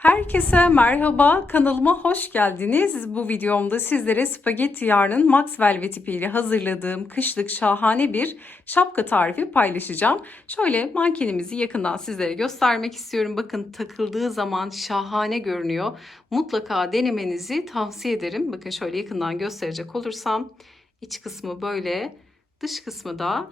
Herkese merhaba, kanalıma hoş geldiniz. Bu videomda sizlere spagetti yarnın Max Velvet ipiyle hazırladığım kışlık şahane bir şapka tarifi paylaşacağım. Şöyle mankenimizi yakından sizlere göstermek istiyorum. Bakın takıldığı zaman şahane görünüyor. Mutlaka denemenizi tavsiye ederim. Bakın şöyle yakından gösterecek olursam iç kısmı böyle, dış kısmı da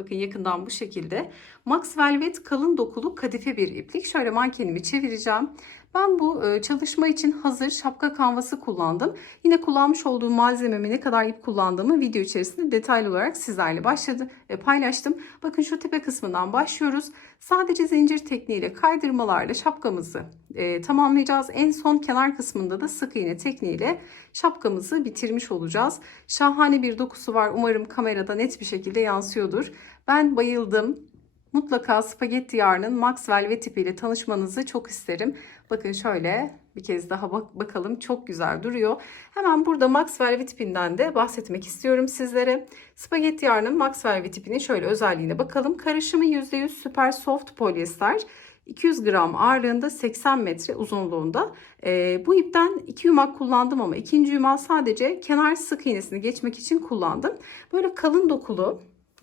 Bakın yakından bu şekilde. Max Velvet kalın dokulu kadife bir iplik. Şöyle mankenimi çevireceğim. Ben bu e, çalışma için hazır şapka kanvası kullandım. Yine kullanmış olduğum malzememi ne kadar ip kullandığımı video içerisinde detaylı olarak sizlerle başladı, e, paylaştım. Bakın şu tepe kısmından başlıyoruz. Sadece zincir tekniğiyle kaydırmalarla şapkamızı e, tamamlayacağız. En son kenar kısmında da sık iğne tekniğiyle şapkamızı bitirmiş olacağız. Şahane bir dokusu var. Umarım kamerada net bir şekilde yansıyordur. Ben bayıldım. Mutlaka spagetti yarnın Max Velvet ipiyle tanışmanızı çok isterim. Bakın şöyle bir kez daha bak bakalım çok güzel duruyor. Hemen burada Max Velvet ipinden de bahsetmek istiyorum sizlere. Spagetti yarnın Max Velvet ipinin şöyle özelliğine bakalım. Karışımı %100 süper soft polyester. 200 gram ağırlığında 80 metre uzunluğunda. Ee, bu ipten iki yumak kullandım ama ikinci yumağı sadece kenar sık iğnesini geçmek için kullandım. Böyle kalın dokulu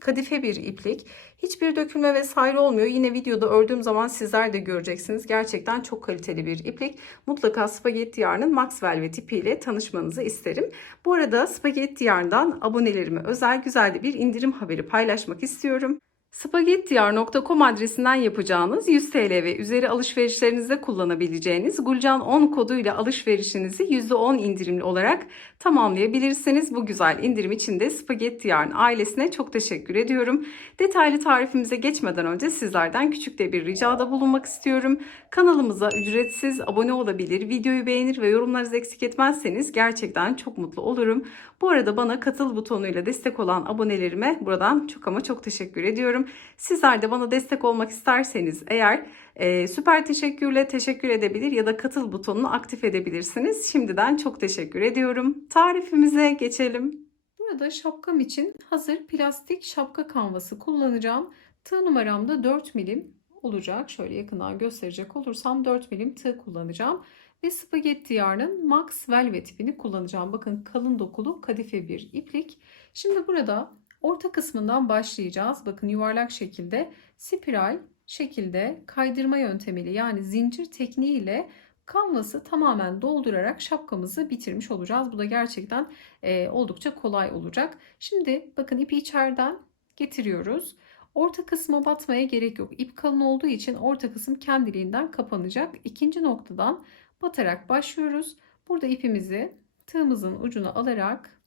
kadife bir iplik. Hiçbir dökülme vesaire olmuyor. Yine videoda ördüğüm zaman sizler de göreceksiniz. Gerçekten çok kaliteli bir iplik. Mutlaka spagetti yarnın Max Velvet ipiyle tanışmanızı isterim. Bu arada spagetti yarndan abonelerime özel güzel bir indirim haberi paylaşmak istiyorum. Spagettiyar.com adresinden yapacağınız 100 TL ve üzeri alışverişlerinizde kullanabileceğiniz Gulcan 10 koduyla alışverişinizi %10 indirimli olarak tamamlayabilirsiniz. Bu güzel indirim için de Spagetti Yarn ailesine çok teşekkür ediyorum. Detaylı tarifimize geçmeden önce sizlerden küçük de bir ricada bulunmak istiyorum. Kanalımıza ücretsiz abone olabilir, videoyu beğenir ve yorumlarınızı eksik etmezseniz gerçekten çok mutlu olurum. Bu arada bana katıl butonuyla destek olan abonelerime buradan çok ama çok teşekkür ediyorum. Sizler de bana destek olmak isterseniz eğer e, süper teşekkürle teşekkür edebilir ya da katıl butonunu aktif edebilirsiniz. Şimdiden çok teşekkür ediyorum. Tarifimize geçelim. Burada şapkam için hazır plastik şapka kanvası kullanacağım. Tığ numaram da 4 milim olacak. Şöyle yakından gösterecek olursam 4 milim tığ kullanacağım. Ve spagetti yarnın Max Velvet ipini kullanacağım. Bakın kalın dokulu kadife bir iplik. Şimdi burada orta kısmından başlayacağız. Bakın yuvarlak şekilde spiral şekilde kaydırma yöntemiyle yani zincir tekniğiyle kanvası tamamen doldurarak şapkamızı bitirmiş olacağız. Bu da gerçekten e, oldukça kolay olacak. Şimdi bakın ipi içeriden getiriyoruz. Orta kısma batmaya gerek yok. İp kalın olduğu için orta kısım kendiliğinden kapanacak. İkinci noktadan batarak başlıyoruz. Burada ipimizi tığımızın ucuna alarak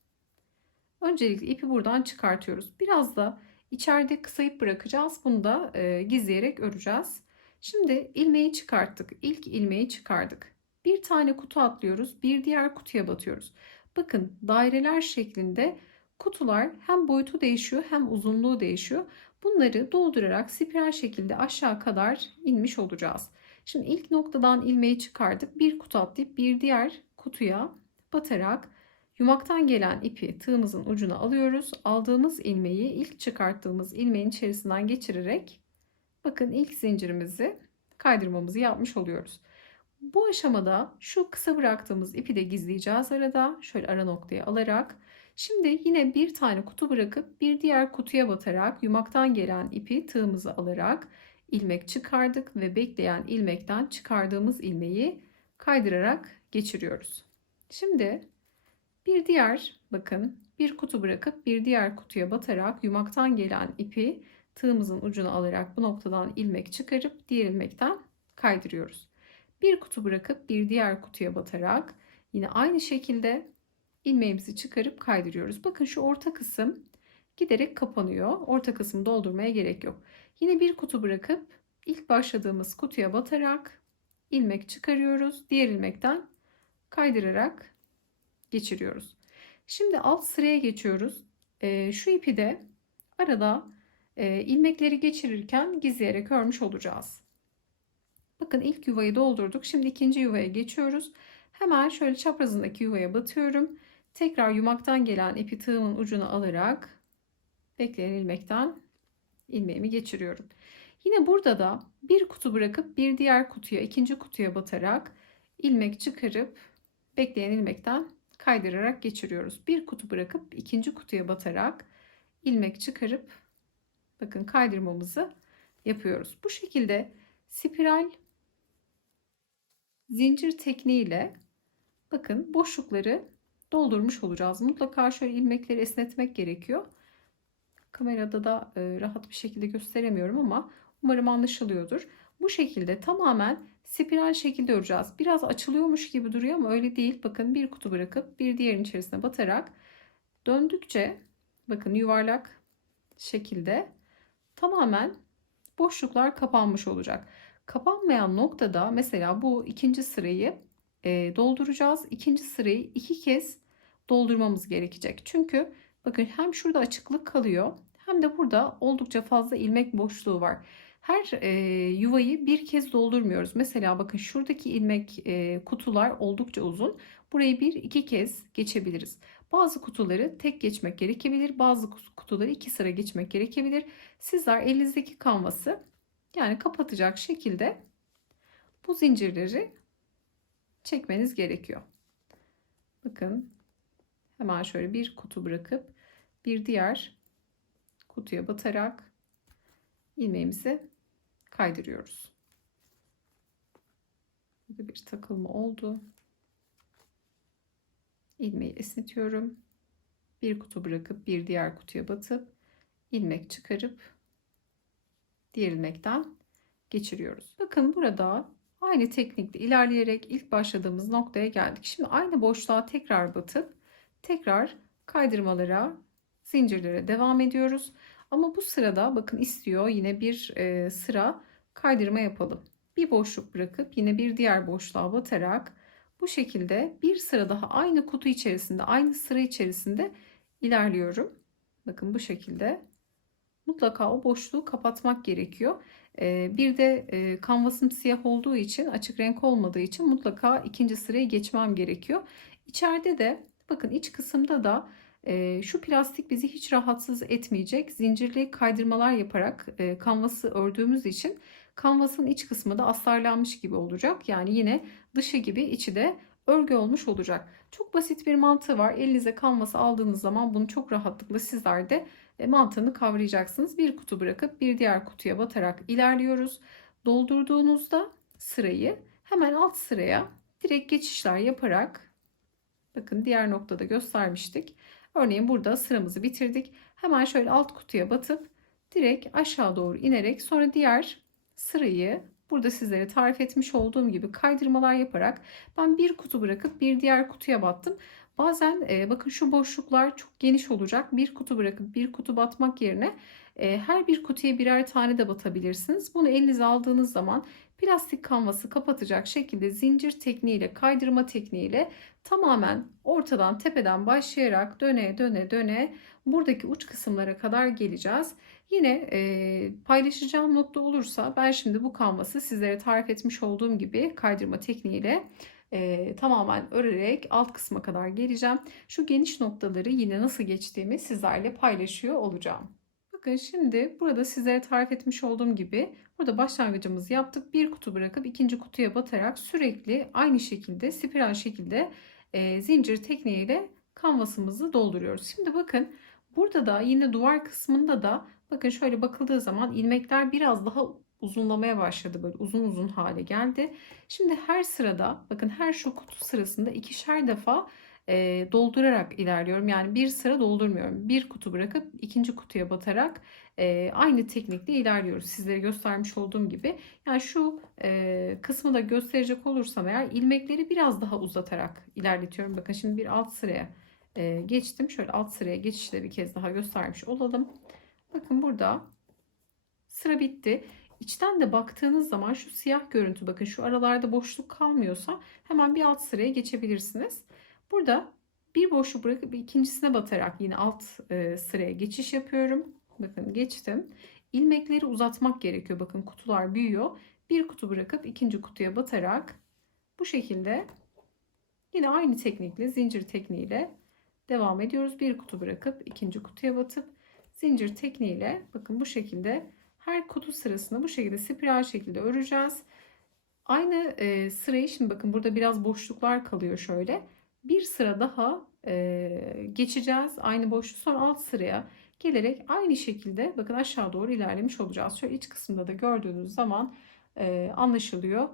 öncelikle ipi buradan çıkartıyoruz. Biraz da içeride kısa ip bırakacağız. Bunu da e, gizleyerek öreceğiz. Şimdi ilmeği çıkarttık. İlk ilmeği çıkardık. Bir tane kutu atlıyoruz. Bir diğer kutuya batıyoruz. Bakın daireler şeklinde kutular hem boyutu değişiyor hem uzunluğu değişiyor. Bunları doldurarak spiral şekilde aşağı kadar inmiş olacağız. Şimdi ilk noktadan ilmeği çıkardık. Bir kutu atlayıp bir diğer kutuya batarak yumaktan gelen ipi tığımızın ucuna alıyoruz. Aldığımız ilmeği ilk çıkarttığımız ilmeğin içerisinden geçirerek bakın ilk zincirimizi kaydırmamızı yapmış oluyoruz. Bu aşamada şu kısa bıraktığımız ipi de gizleyeceğiz arada. Şöyle ara noktaya alarak. Şimdi yine bir tane kutu bırakıp bir diğer kutuya batarak yumaktan gelen ipi tığımızı alarak ilmek çıkardık ve bekleyen ilmekten çıkardığımız ilmeği kaydırarak geçiriyoruz. Şimdi bir diğer bakın bir kutu bırakıp bir diğer kutuya batarak yumaktan gelen ipi tığımızın ucuna alarak bu noktadan ilmek çıkarıp diğer ilmekten kaydırıyoruz. Bir kutu bırakıp bir diğer kutuya batarak yine aynı şekilde ilmeğimizi çıkarıp kaydırıyoruz. Bakın şu orta kısım giderek kapanıyor. Orta kısmı doldurmaya gerek yok. Yine bir kutu bırakıp ilk başladığımız kutuya batarak ilmek çıkarıyoruz. Diğer ilmekten kaydırarak geçiriyoruz. Şimdi alt sıraya geçiyoruz. E, şu ipi de arada e, ilmekleri geçirirken gizleyerek örmüş olacağız. Bakın ilk yuvayı doldurduk. Şimdi ikinci yuvaya geçiyoruz. Hemen şöyle çaprazındaki yuvaya batıyorum. Tekrar yumaktan gelen ipi tığımın ucuna alarak bekleyen ilmekten ilmeğimi geçiriyorum. Yine burada da bir kutu bırakıp bir diğer kutuya, ikinci kutuya batarak ilmek çıkarıp bekleyen ilmekten kaydırarak geçiriyoruz. Bir kutu bırakıp ikinci kutuya batarak ilmek çıkarıp bakın kaydırmamızı yapıyoruz. Bu şekilde spiral zincir tekniğiyle bakın boşlukları doldurmuş olacağız. Mutlaka şöyle ilmekleri esnetmek gerekiyor. Kamerada da e, rahat bir şekilde gösteremiyorum ama umarım anlaşılıyordur. Bu şekilde tamamen spiral şekilde öreceğiz. Biraz açılıyormuş gibi duruyor ama öyle değil. Bakın bir kutu bırakıp bir diğerin içerisine batarak döndükçe bakın yuvarlak şekilde tamamen boşluklar kapanmış olacak. Kapanmayan noktada mesela bu ikinci sırayı e, dolduracağız. İkinci sırayı iki kez doldurmamız gerekecek. Çünkü bakın hem şurada açıklık kalıyor hem de burada oldukça fazla ilmek boşluğu var. Her e, yuvayı bir kez doldurmuyoruz. Mesela bakın şuradaki ilmek e, kutular oldukça uzun. Burayı bir iki kez geçebiliriz. Bazı kutuları tek geçmek gerekebilir. Bazı kutuları iki sıra geçmek gerekebilir. Sizler elinizdeki kanvası yani kapatacak şekilde bu zincirleri çekmeniz gerekiyor. Bakın hemen şöyle bir kutu bırakıp bir diğer kutuya batarak ilmeğimizi kaydırıyoruz. Burada bir takılma oldu. İlmeği esnetiyorum. Bir kutu bırakıp bir diğer kutuya batıp ilmek çıkarıp diğer ilmekten geçiriyoruz. Bakın burada aynı teknikle ilerleyerek ilk başladığımız noktaya geldik. Şimdi aynı boşluğa tekrar batıp tekrar kaydırmalara, zincirlere devam ediyoruz. Ama bu sırada bakın istiyor yine bir e, sıra kaydırma yapalım. Bir boşluk bırakıp yine bir diğer boşluğa batarak bu şekilde bir sıra daha aynı kutu içerisinde, aynı sıra içerisinde ilerliyorum. Bakın bu şekilde mutlaka o boşluğu kapatmak gerekiyor. E, bir de e, kanvasım siyah olduğu için, açık renk olmadığı için mutlaka ikinci sırayı geçmem gerekiyor. İçeride de bakın iç kısımda da e, şu plastik bizi hiç rahatsız etmeyecek. Zincirli kaydırmalar yaparak e, kanvası ördüğümüz için kanvasın iç kısmı da astarlanmış gibi olacak. Yani yine dışı gibi içi de örgü olmuş olacak. Çok basit bir mantığı var. Elinize kanvası aldığınız zaman bunu çok rahatlıkla sizler de mantığını kavrayacaksınız. Bir kutu bırakıp bir diğer kutuya batarak ilerliyoruz. Doldurduğunuzda sırayı hemen alt sıraya direkt geçişler yaparak bakın diğer noktada göstermiştik. Örneğin burada sıramızı bitirdik. Hemen şöyle alt kutuya batıp direkt aşağı doğru inerek sonra diğer sırayı burada sizlere tarif etmiş olduğum gibi kaydırmalar yaparak ben bir kutu bırakıp bir diğer kutuya battım. Bazen e, bakın şu boşluklar çok geniş olacak. Bir kutu bırakıp bir kutu batmak yerine e, her bir kutuya birer tane de batabilirsiniz. Bunu elinize aldığınız zaman plastik kanvası kapatacak şekilde zincir tekniğiyle kaydırma tekniğiyle tamamen ortadan tepeden başlayarak döne döne döne buradaki uç kısımlara kadar geleceğiz. Yine e, paylaşacağım nokta olursa ben şimdi bu kanvası sizlere tarif etmiş olduğum gibi kaydırma tekniğiyle e, tamamen örerek alt kısma kadar geleceğim. Şu geniş noktaları yine nasıl geçtiğimi sizlerle paylaşıyor olacağım. Bakın şimdi burada sizlere tarif etmiş olduğum gibi burada başlangıcımızı yaptık. Bir kutu bırakıp ikinci kutuya batarak sürekli aynı şekilde spiral şekilde e, zincir tekniğiyle kanvasımızı dolduruyoruz. Şimdi bakın burada da yine duvar kısmında da bakın şöyle bakıldığı zaman ilmekler biraz daha uzunlamaya başladı. Böyle uzun uzun hale geldi. Şimdi her sırada bakın her şu kutu sırasında ikişer defa e, doldurarak ilerliyorum. Yani bir sıra doldurmuyorum. Bir kutu bırakıp ikinci kutuya batarak e, aynı teknikle ilerliyoruz. Sizlere göstermiş olduğum gibi. Yani şu e, kısmı da gösterecek olursam eğer ilmekleri biraz daha uzatarak ilerletiyorum. Bakın şimdi bir alt sıraya e, geçtim. Şöyle alt sıraya geçişle bir kez daha göstermiş olalım. Bakın burada sıra bitti. İçten de baktığınız zaman şu siyah görüntü bakın şu aralarda boşluk kalmıyorsa hemen bir alt sıraya geçebilirsiniz. Burada bir boşluk bırakıp ikincisine batarak yine alt e, sıraya geçiş yapıyorum. Bakın geçtim. İlmekleri uzatmak gerekiyor. Bakın kutular büyüyor. Bir kutu bırakıp ikinci kutuya batarak bu şekilde yine aynı teknikle zincir tekniğiyle devam ediyoruz. Bir kutu bırakıp ikinci kutuya batıp zincir tekniğiyle bakın bu şekilde her kutu sırasını bu şekilde spiral şekilde öreceğiz. Aynı e, sırayı şimdi bakın burada biraz boşluklar kalıyor şöyle. Bir sıra daha e, geçeceğiz. Aynı boşluk son alt sıraya gelerek aynı şekilde bakın aşağı doğru ilerlemiş olacağız. Şöyle iç kısımda da gördüğünüz zaman e, anlaşılıyor.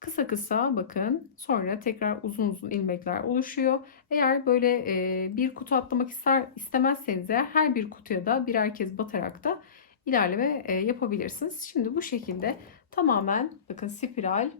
Kısa kısa bakın sonra tekrar uzun uzun ilmekler oluşuyor. Eğer böyle e, bir kutu atlamak ister istemezseniz eğer her bir kutuya da birer kez batarak da ilerleme e, yapabilirsiniz. Şimdi bu şekilde tamamen bakın spiral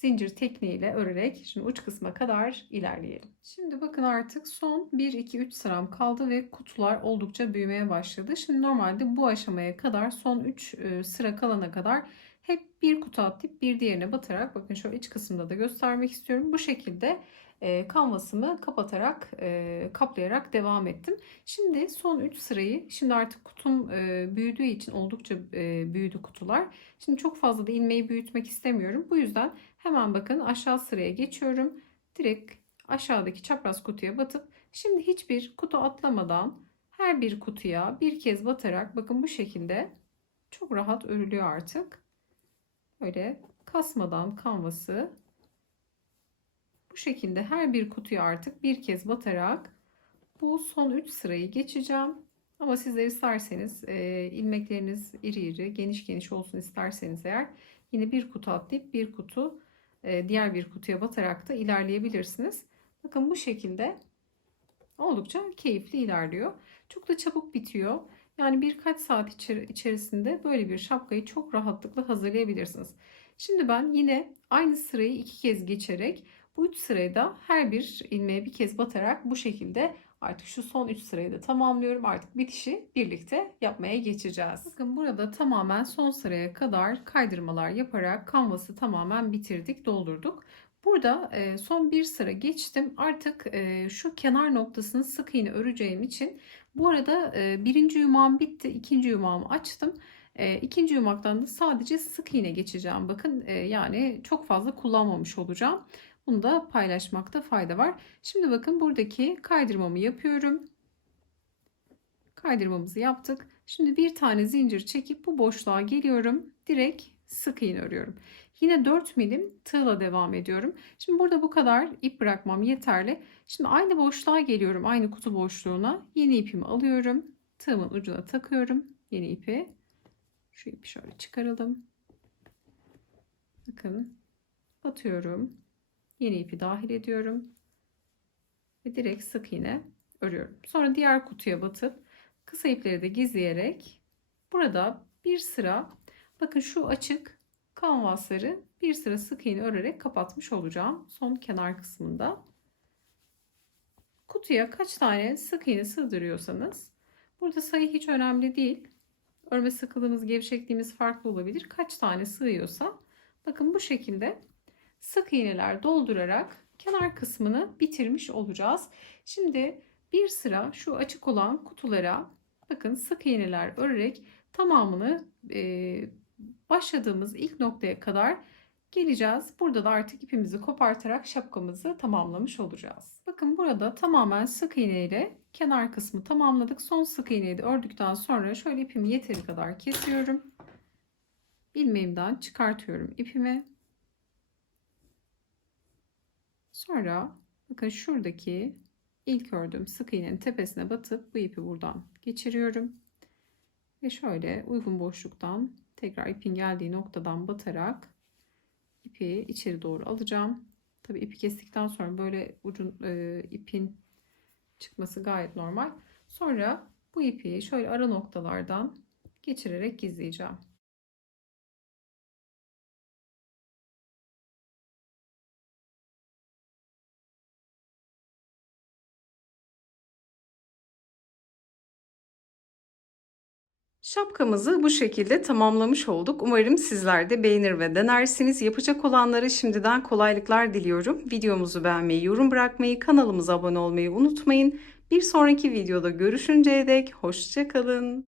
zincir tekniğiyle örerek şimdi uç kısma kadar ilerleyelim. Şimdi bakın artık son 1 2 3 sıram kaldı ve kutular oldukça büyümeye başladı. Şimdi normalde bu aşamaya kadar son 3 sıra kalana kadar hep bir kutu atlayıp bir diğerine batarak bakın şöyle iç kısımda da göstermek istiyorum. Bu şekilde e, kanvasımı kapatarak e, kaplayarak devam ettim. Şimdi son 3 sırayı şimdi artık kutum e, büyüdüğü için oldukça e, büyüdü kutular. Şimdi çok fazla da ilmeği büyütmek istemiyorum. Bu yüzden hemen bakın aşağı sıraya geçiyorum. Direkt aşağıdaki çapraz kutuya batıp şimdi hiçbir kutu atlamadan her bir kutuya bir kez batarak bakın bu şekilde çok rahat örülüyor artık. Böyle kasmadan kanvası bu şekilde her bir kutuya artık bir kez batarak bu son 3 sırayı geçeceğim. Ama sizler isterseniz e, ilmekleriniz iri iri geniş geniş olsun isterseniz eğer yine bir kutu atlayıp bir kutu e, diğer bir kutuya batarak da ilerleyebilirsiniz. Bakın bu şekilde oldukça keyifli ilerliyor. Çok da çabuk bitiyor. Yani birkaç saat içerisinde böyle bir şapkayı çok rahatlıkla hazırlayabilirsiniz. Şimdi ben yine aynı sırayı iki kez geçerek bu üç sırayı da her bir ilmeğe bir kez batarak bu şekilde artık şu son üç sırayı da tamamlıyorum. Artık bitişi birlikte yapmaya geçeceğiz. Bakın burada tamamen son sıraya kadar kaydırmalar yaparak kanvası tamamen bitirdik, doldurduk. Burada e, son bir sıra geçtim. Artık e, şu kenar noktasını sık iğne öreceğim için bu arada e, birinci yumağım bitti. ikinci yumağımı açtım. İkinci yumaktan da sadece sık iğne geçeceğim. Bakın yani çok fazla kullanmamış olacağım. Bunu da paylaşmakta fayda var. Şimdi bakın buradaki kaydırmamı yapıyorum. Kaydırmamızı yaptık. Şimdi bir tane zincir çekip bu boşluğa geliyorum. Direkt sık iğne örüyorum. Yine 4 milim tığla devam ediyorum. Şimdi burada bu kadar ip bırakmam yeterli. Şimdi aynı boşluğa geliyorum. Aynı kutu boşluğuna. Yeni ipimi alıyorum. Tığımın ucuna takıyorum. Yeni ipi. Şu ipi şöyle çıkaralım. Bakın. Batıyorum. Yeni ipi dahil ediyorum. Ve direkt sık iğne örüyorum. Sonra diğer kutuya batıp kısa ipleri de gizleyerek burada bir sıra bakın şu açık kanvasları bir sıra sık iğne örerek kapatmış olacağım. Son kenar kısmında. Kutuya kaç tane sık iğne sığdırıyorsanız burada sayı hiç önemli değil. Örme sıkılığımız, gevşekliğimiz farklı olabilir. Kaç tane sığıyorsa bakın bu şekilde sık iğneler doldurarak kenar kısmını bitirmiş olacağız. Şimdi bir sıra şu açık olan kutulara bakın sık iğneler örerek tamamını e, başladığımız ilk noktaya kadar geleceğiz. Burada da artık ipimizi kopartarak şapkamızı tamamlamış olacağız. Bakın burada tamamen sık iğne ile kenar kısmı tamamladık. Son sık iğneyi de ördükten sonra şöyle ipimi yeteri kadar kesiyorum. İlmeğimden çıkartıyorum ipimi. Sonra bakın şuradaki ilk ördüğüm sık iğnenin tepesine batıp bu ipi buradan geçiriyorum. Ve şöyle uygun boşluktan tekrar ipin geldiği noktadan batarak ipi içeri doğru alacağım. Tabi ipi kestikten sonra böyle ucun e, ipin çıkması gayet normal. Sonra bu ipi şöyle ara noktalardan geçirerek gizleyeceğim. Şapkamızı bu şekilde tamamlamış olduk. Umarım sizler de beğenir ve denersiniz. Yapacak olanlara şimdiden kolaylıklar diliyorum. Videomuzu beğenmeyi, yorum bırakmayı, kanalımıza abone olmayı unutmayın. Bir sonraki videoda görüşünceye dek hoşçakalın.